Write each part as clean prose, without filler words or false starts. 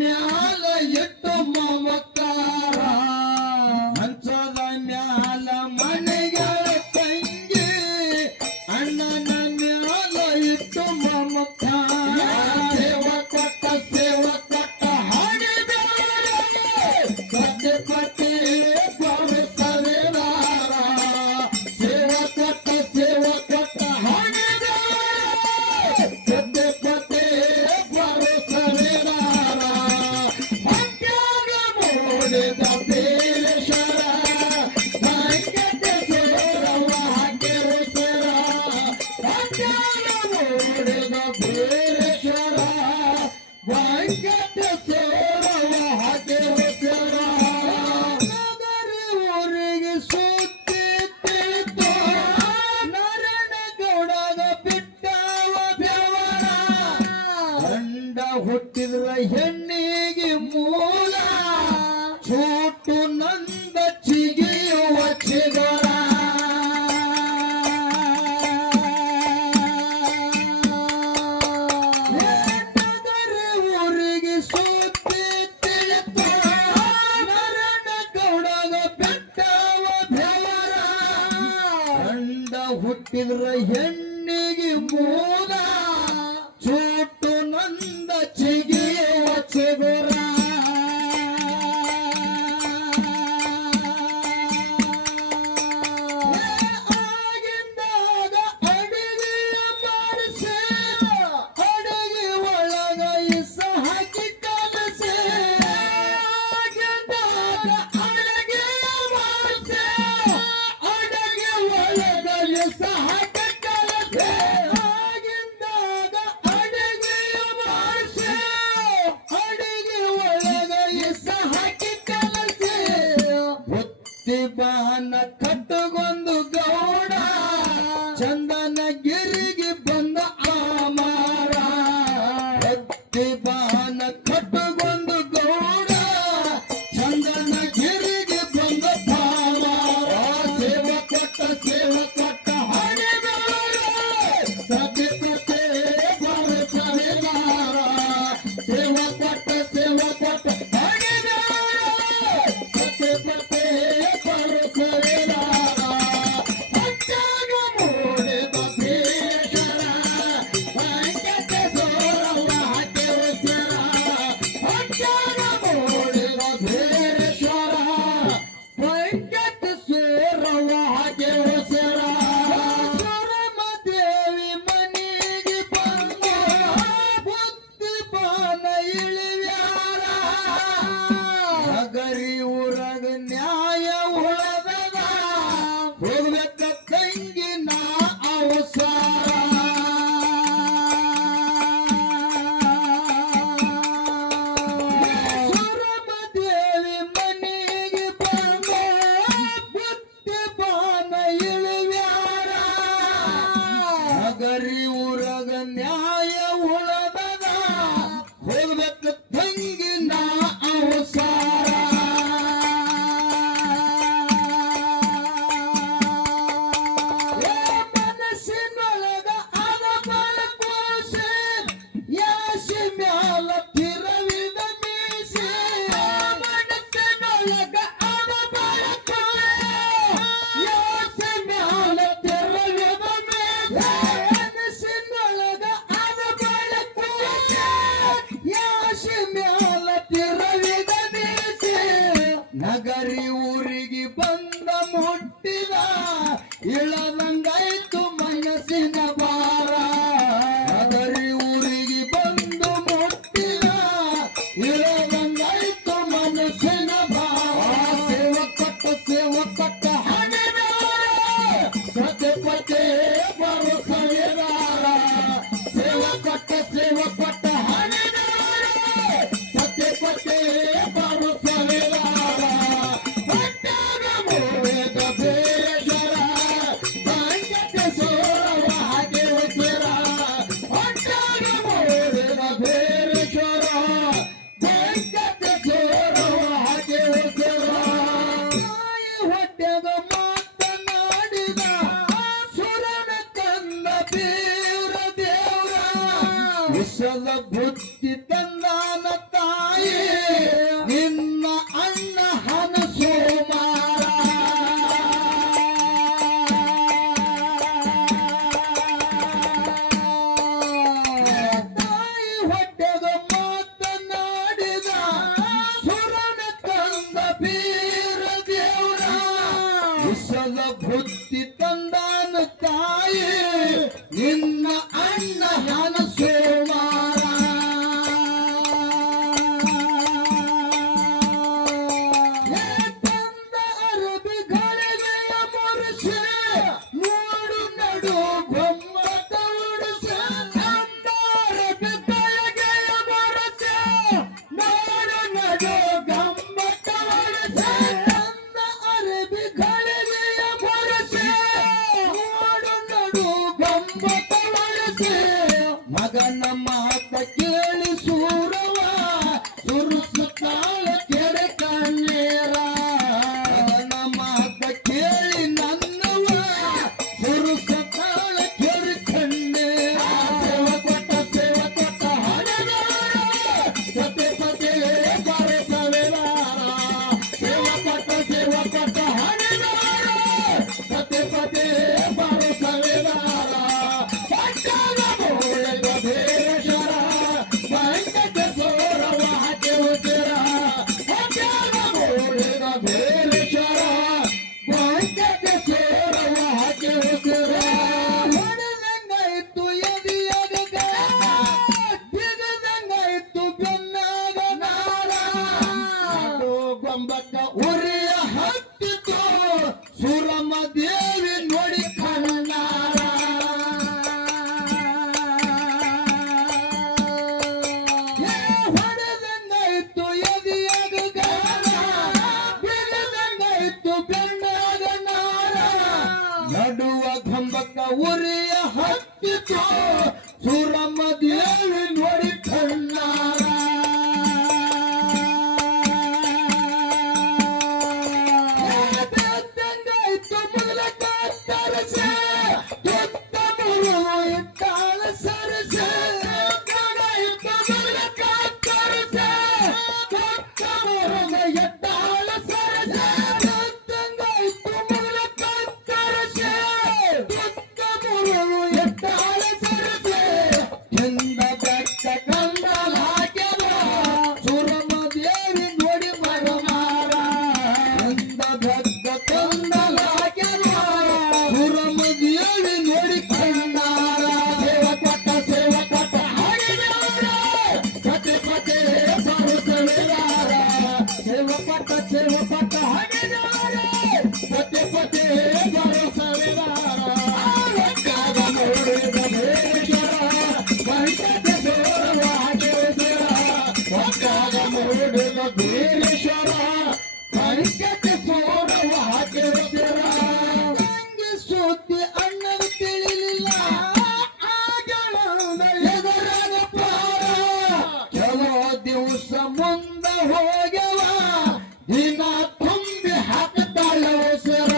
ಮ್ಯಾಲ ಇಟ್ಟು ಮಮಕಾರ ಮಂಚದ ಮ್ಯಾಲ ಮನೆಗಳ ತಂಗಿ ಅಣ್ಣನ ಮ್ಯಾಲ ಇಟ್ಟು ಮಮಕಾರ ಸೇವ ಕೊಟ್ಟ ಹಾಡಿದವರೇ ಸತ್ಯ ಕೊಟ್ಟೆ ಬರುತ್ತವೇನಾರ ಸೇವ ಕೊಟ್ಟ ಹಾಡಿದವರೇ ಸತ್ಯ ಕೊಟ್ಟೆ ಬರುತ್ತವೇನಾರ ಮಧ್ಯಾಹ್ನ ಮೂಡಿದ ಬೇರೇಶ್ವರ ವೆಂಕಟೇಶ್ವರವ ಹಾಕಿರುತ್ತರ ಮಧ್ಯಾಹ್ನ ಮೂಡಿದ ಬೇರೇಶ್ವರ ವೆಂಕಟೇಶ್ವರವ ಹಾಕಿರುತ್ತರ ನಗರಿ ಊರಿಗೆ ಸುತ್ತಿ ತಿಳಿತು ನಾರಾಯಣಗೌಡಗ ಬಿಟ್ಟವ ಬೆವರ ಗಂಡ ಹುಟ್ಟಿದ್ರ ಹೆಣ್ಣಿಗೆ ಮೂಲ ಚೂಟು ನಂದ ಚಿಗಿಯುವ ಚಿಗರ ನಗರಿ ಊರಿಗೆ ಸುತ್ತಿ ತಿಳಿತು ನಾರಾಯಣಗೌಡಗ ಬಿಟ್ಟವ ಬೆವರ ಗಂಡ ಹುಟ್ಟಿದ್ರ ಹೆಣ್ಣಿಗೆ ಮೂಲ ಚೂಟು ನಂದ ಚಿಗಿಯುವ ಚಿಗುರ ಆಗಿಂದಾಗ ಅಡಿಗೆಯ ಮಾಡಿಸಿ ಅಡಿಗೆ ಒಳಗ ಇಸ ಹಾಕಿ ಕಲಸಿ ಆಗಿಂದಾಗ ಅಡಿಗೆಯ ಮಾಡಿಸಿ ಅಡಿಗೆ ಒಳಗ ಇಸ ಹಾಕಿ ಕಲಸಿ ಆಗಿಂದಾಗ ಅಡಿಗೆಯ ಮಾಡಿಸಿ ಅಡಿಗೆ ಒಳಗ ಇಸ ಹಾಕಿ ಕಲಸಿ ಬುತ್ತಿ ಬಾನ ಕಟ್ಟುಗೊಂದು ಗೌಡ ಚಂದನಗಿರಿಗೆ ಬಂದ ಅಮಾರ ಬುತ್ತಿ ಬಾನ ಕಟ್ಟುಗೊಂದು ಗೌಡ ಚಂದನಗಿರಿಗೆ ಬಂದ ಪಾಮಾರ ಸೇವ ಕೊಟ್ಟ ಹಾಡಿದವರೇ ಸತ್ಯ ಕೊಟ್ಟೆ ಬರುತ್ತವೇನಾರ ಸೇವ ಕೊಟ್ಟ ಹಾಡಿದವರೇ ಸತ್ಯ ಕೊಟ್ಟೆ ಬರುತ್ತವೇನಾರ ಮಧ್ಯಾಹ್ನ ಮೂಡಿದ ಬೇರೇಶ್ವರ ವೆಂಕಟೇಶ್ವರವ ಹಾಕಿರುತ್ತರ ಮಧ್ಯಾಹ್ನ ಮೂಡಿದ ಬೇರೇಶ್ವರ ವೆಂಕಟೇಶ್ವರವ ಹಾಕಿರುತ್ತರ ಸುರಮದೇವಿ ಮನೆಗೆ ಬಂದು ಬುತ್ತಿ ಬಾನ ಇಳಿವ್ಯಾರ ನಗರಿ ಊರಗ ನ್ಯಾಯ ಉಳದದ ಹೋಗ್ಬೇಕ ತಂಗಿ ನಾ ಅವಸರ ಸುರಮದೇವಿ ಮನೆಗೆ ಬಂದು ಬುತ್ತಿ ಬಾನ ಇಳಿವ್ಯಾರ ನಗರಿ ಊರಗ ನ್ಯಾಯ ಉಳದದ ಹೋಗ್ಬೇಕ ತಂಗಿ ನಾ ಅವಸರ ಮನಸ್ಸಿನೊಳಗ ಅದ ಬಳಕೋಸೆ ಯಾಸಿ ಮ್ಯಾಲ ತಿರವಿದ ಮೀಸೆ ಮನಸ್ಸಿನೊಳಗ ಅದ ಬಳಕೋಸೆ ಯಾಸಿ ಮ್ಯಾಲ ತಿರವಿದ ಮೀಸೆ ಮನಸ್ಸಿನೊಳಗ ಅದ ಬಳಕೋಸೆ ಯಾಸಿ ಮ್ಯಾಲ ತಿರವಿದ ಮೀಸೆ ನಗರಿ ಊರಿಗೆ ಬಂದ ಮುಟ್ಟಿದ ಇಳದಂಗಾಯ್ತು ಮನಸ್ಸಿನ ಭಾರ ನಗರಿ ಊರಿಗೆ ಬಂದು ಮುಟ್ಟಿದ ಇಳದಂಗಾಯ್ತು ಮನಸ್ಸಿನ ಭಾರ ಸೇವ ಕೊಟ್ಟ ಹಾಡಿದವರೇ ಸತ್ಯ ಕೊಟ್ಟೆ ಬರುತ್ತವೇನಾರ ಸೇವ ಕೊಟ್ಟ ಹಾಡಿದವರೇ ಸತ್ಯ ಕೊಟ್ಟೆ ಬರುತ್ತವೇನಾರ ಮಧ್ಯಾಹ್ನ ಮೂಡಿದ ಬೇರೇಶ್ವರ ವೆಂಕಟೇಶ್ವರವ ಹಾಕಿರುತ್ತರ ಮಧ್ಯಾಹ್ನ ಮೂಡಿದ ಬೇರೇಶ್ವರ ವೆಂಕಟೇಶ್ವರವ ಸುರುಸುತ್ತಾಳ ಕೆರೆ ಕಣ್ಣೀರ ನನ್ನ ಮಾತ ಕೇಳಿ ನನ್ನವ ಸುರುಸುತ್ತಾಳ ಕೆರೆ ಕಣ್ಣೀರ ಸೇವ ಕೊಟ್ಟ ಹಣಗಾರ ಸತೆ ಪತೆ ಬರಸವೇದಾರ ಸೇವ ಕೊಟ್ಟ ಹಣಗಾರ ಸತೆ ಪತೆ ಬರಸವೇದಾರ ಪಟ್ಟದ ಮೂಳೆಗ ಭೇಷರ ವೆಂಕಟೇಶ್ವರ ವಾಹಕೆ ಉಸಿರ ಪಟ್ಟದ ಮೂಳೆಗ ಭೇಷರ ವೆಂಕಟೇಶ್ವರ ವಾಹಕೆ ಉಸಿರ ಹೊಡೆದಂಗಾಯ್ತು ಎದಿಯಾಗ ಬಿಗದಂಗಾಯ್ತು ಬೆನ್ನಾಗ ನಾರ ಗೊಂಬಕ್ಕ ಉರಿಯ ಹತ್ತಿತು ಸುರಮ ದೇವಿ ನೋಡಿ ಕಣ್ಣಾರ ಹೊಡೆದಂಗಾಯ್ತು ಎದಿಯಾಗ ಬಿಗದಂಗಾಯ್ತು ಬೆನ್ನಾಗ ನಾರ ನಡುವ ಗೊಂಬಕ್ಕ ಉರಿಯ ಹತ್ತಿತು ಸುರಮ ದೇವಿ ನೋಡಿ ಕಣ್ಣಾರ ಬೆದ್ದಂಗಾಯ್ತು ಮೊದಲಕ ತರಸೆ ತುತ್ತ ಮುರುಳು ಇಟ್ಟಾಳ ಸರಸೆ ಬೆದ್ದಂಗಾಯ್ತು ಮೊದಲಕ ತರಸೆ ತುತ್ತ ಮುರುಳು ಇಟ್ಟಾಳ ಸರಸೆ ಬೆದ್ದಂಗಾಯ್ತು ಮೊದಲಕ ತರಸೆ ತುತ್ತ ಮುರುಳು ಇಟ್ಟಾಳ ಸರಸೆ ಹಿಂದ ಬೆಟ್ಟ ಕಂದಲ ಹಾಕ್ಯದ ಸುರಮ ದೇವಿ ನೋಡಿ ಮರಮಾರ ಹಿಂದ ಬೆಟ್ಟ ಕಂದಲ ಹಾಕ್ಯದ ಸುರಮ ದೇವಿ ನೋಡಿ ಕಣ್ಣಾರ ಸೇವ ಕೊಟ್ಟ ಹರಿದಾರ ಪತೆ ಪತೆ ಬರುತ್ತವೇದಾರ ಸೇವ ಕೊಟ್ಟ ಹರಿದಾರ ಪತೆ ಪತೆ ಬರುತ್ತವೇದಾರ ಒಕ್ಕಾಗ ನೋಡಿದ ಭೇಷರ ವೆಂಕಟೇಶ್ವರ ವಾಹಕೆ ಉಸಿರ ಒಕ್ಕಾಗ ನೋಡಿದ ಭೇಷರ ವೆಂಕಟೇಶ್ವರ ವಾಹಕೆ ಉಸಿರ ತಂಗಿ ಸುದ್ದಿ ಅಣ್ಣನ ತಿಳಿಲಿಲ್ಲ ಆಗಳಂದ ಎದುರಾಗ ಪಾರ ಕೆಲೋ ದಿವಸ ಮುಂದ ಹೋಗ್ಯವ ದಿನ ತುಂಬಿ ಹಾಕ್ತಾಳ ಉಸಿರ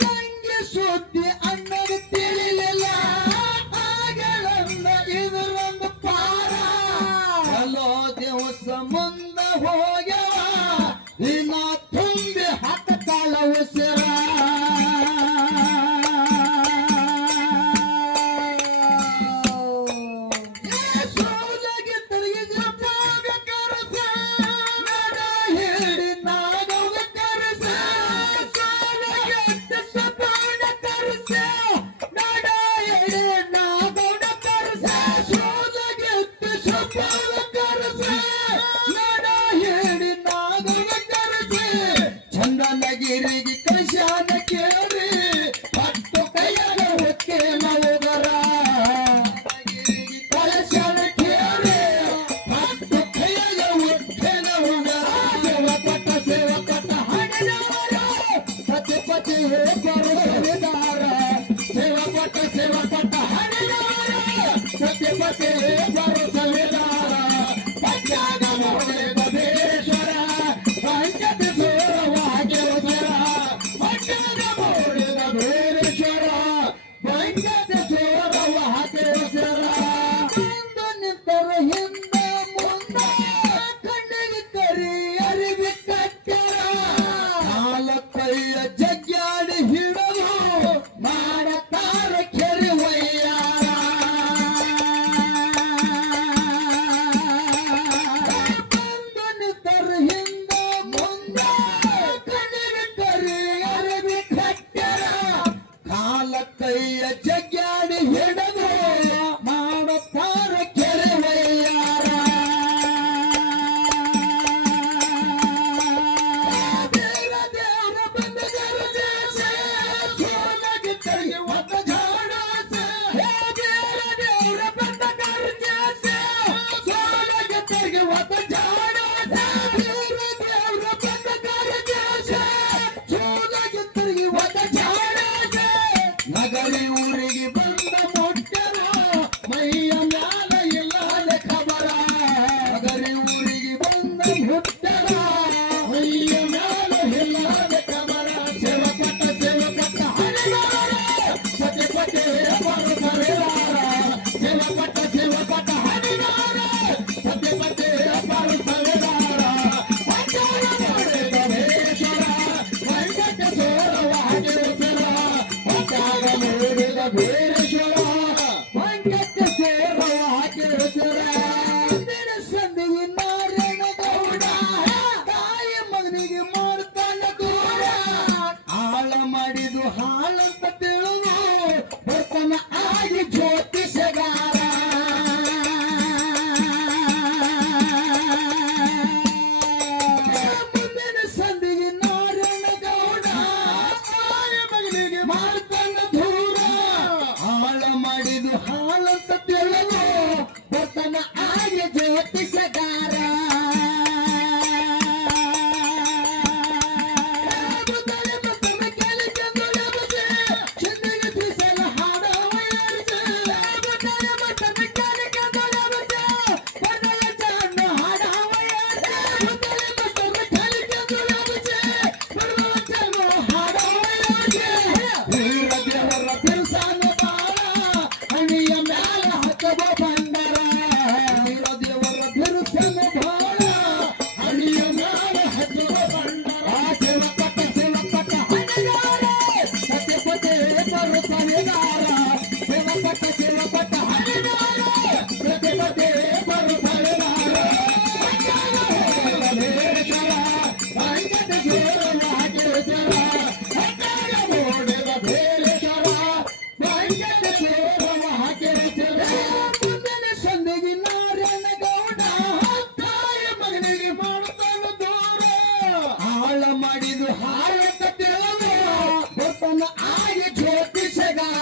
ತಂಗಿ ಸುದ್ದಿ ಅಣ್ಣನ ತಿಳಿಲಿಲ್ಲ ಆಗಳಂದ ಎದುರಂದ ಪಾರ ಕೆಲೋ ದಿವಸ ಮುಂದ ಹೋಗ್ಯವ ದಿನ ತುಂಬಿ ಹಾಕ್ತಾಳ ಉಸಿರ ಸೋಲಗಿದ್ದರಿಗೆ ಜಪಾಗ ಕರಸೆ ನಡ ಹೇಳಿ ನಾಗವ ಕರಸೆ ಸೋಲಗಿದ್ದ ಸಪಾಣ ಕರಸೆ ನಡ ಹೇಳಿ ನಾಗವ ಕರಸೆ ಸೋಲಗಿದ್ದ ಸಪಾಣ ಕರಸೆ ನಡ ಹೇಳಿ ನಾಗವ ಕರಸೆ ಚಂದನಗಿರಿಗೆ ಕೃಷ್ಣ ಕೇಳಿ ಹತ್ತು ಕೈಯಾಗ ಹೊಕ್ಕೇನ ಹೋಗರ ಕಳಶನ ಕೇಳಿ ಹತ್ತು ಕೈಯಾಗ ಹೊಕ್ಕೇನ ಹೋಗರ ಸೇವ ಕೊಟ್ಟ ಹಣದಾರ ಸತಿ ಪತಿ ಬರುತ್ತವೇದಾರ ಸೇವ ಕೊಟ್ಟ ಹಣದಾರ ಸತಿ ಪತಿ ಬರುತ್ತವೇದಾರ ಪಟ್ಟಾಗ ನೋಡಿದ ಭೇಷರ ವೆಂಕಟೇಶ್ವರ ವಾಹಕೆ ಉಸಿರ ಪಟ್ಟಾಗ ನೋಡಿದ ಭೇಷರ ವೆಂಕಟೇಶ್ವರ ವಾಹಕೆ ಉಸಿರ ಮುಂದ ನಿಂತರ ಹಿಂದ ಮುಂದ ಕಣ್ಣಿಗೆ ಕರಿ ಅರಿವಿ ಕಟ್ಟರ ಕಾಲ ಕೈಯ ಜಗ್ಗಾಡಿ ಹಿಡದು ಮಾಡತಾರ ಕೆರೆ ವಯ್ಯಾರ ಬಂದು ನಿಂತರ ಹಿಂದ ಮುಂದ ಕಣ್ಣಿಗೆ ಕರಿ ಅರಿವಿ ಕಟ್ಟರ ಕಾಲ ಕೈಯ ಜಗ್ಗಾಡಿ ಹಿಡದು ಮಾಡತಾರ ಕೆರೆ ವಯ್ಯಾರ ದೇವರ ಬಂದ ಗರುಜಾಸೆ ಸೋಲಗಿದ್ದರಿಗೆ ಒತ್ತ ಜಾಡಾಸೆ ದೇವರ ಬಂದ ಗರುಜಾಸೆ ಸೋಲಗಿದ್ದರಿಗೆ ಒತ್ತ ಜಾಡಾಸೆ ದೇವರ ಬಂದ ಗರುಜಾಸೆ ಸೋಲಗಿದ್ದರಿಗೆ ಒತ್ತ ಜಾಡಾಸೆ ನಗರಿ ಊರಿಗೆ ಬಂದ ಮೊಟ್ಟರ ಮೈ ಶಿವಪಟ ಹರಿದಾರ ಸತ್ಯಪತೆ ಪರಸವೇದಾರ ಪಂಚಾಯ ಮಾಡಿದ ಭೇರೇಶ್ವರ ವೆಂಕಟ ಸೋರವ ಹರಿಸರ ಪಂಚಾಯ ಮಾಡಿದ ಭೇರೇಶ್ವರ ವೆಂಕಟ ಸೋರವ ಹರಿಸರ ಸಂದಿಗೆ ನಾರಾಯಣ ಗೌಡ ತಾಯಿ ಮಗನಿಗೆ ಮಾಡ್ತಾನ ದೂರ ಹಾಳ ಮಾಡಿದು ಹಾಳಂತ ತಿಳಿದು ಬರ್ತಾನ ಆಗಿ ಜ್ಯೋತಿಷಗಾರ ಮುಂದಿನ ಸಂದಿಗೆ ನಾರಾಯಣ ಗೌಡ ತಾಯಿ ಮಗನಿಗೆ ಮಾಡ್ತಾನ ದೂರ ಹಾಳ ಮಾಡಿದು ಹಾಳಂತ ತಿಳಿದು ಬರ್ತಾನ ಆಗಿ ಜ್ಯೋತಿಷಗಾರ ಮಾಡಿದು ಹಾಳಂತ ತಿಳಿದು ಬರ್ತಾನ ಆಗಿ ಜ್ಯೋತಿಷಗಾರ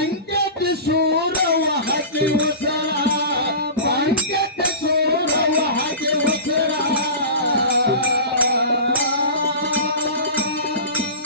ವೆಂಕಟೇಶ್ವರ ಹಾಕಿ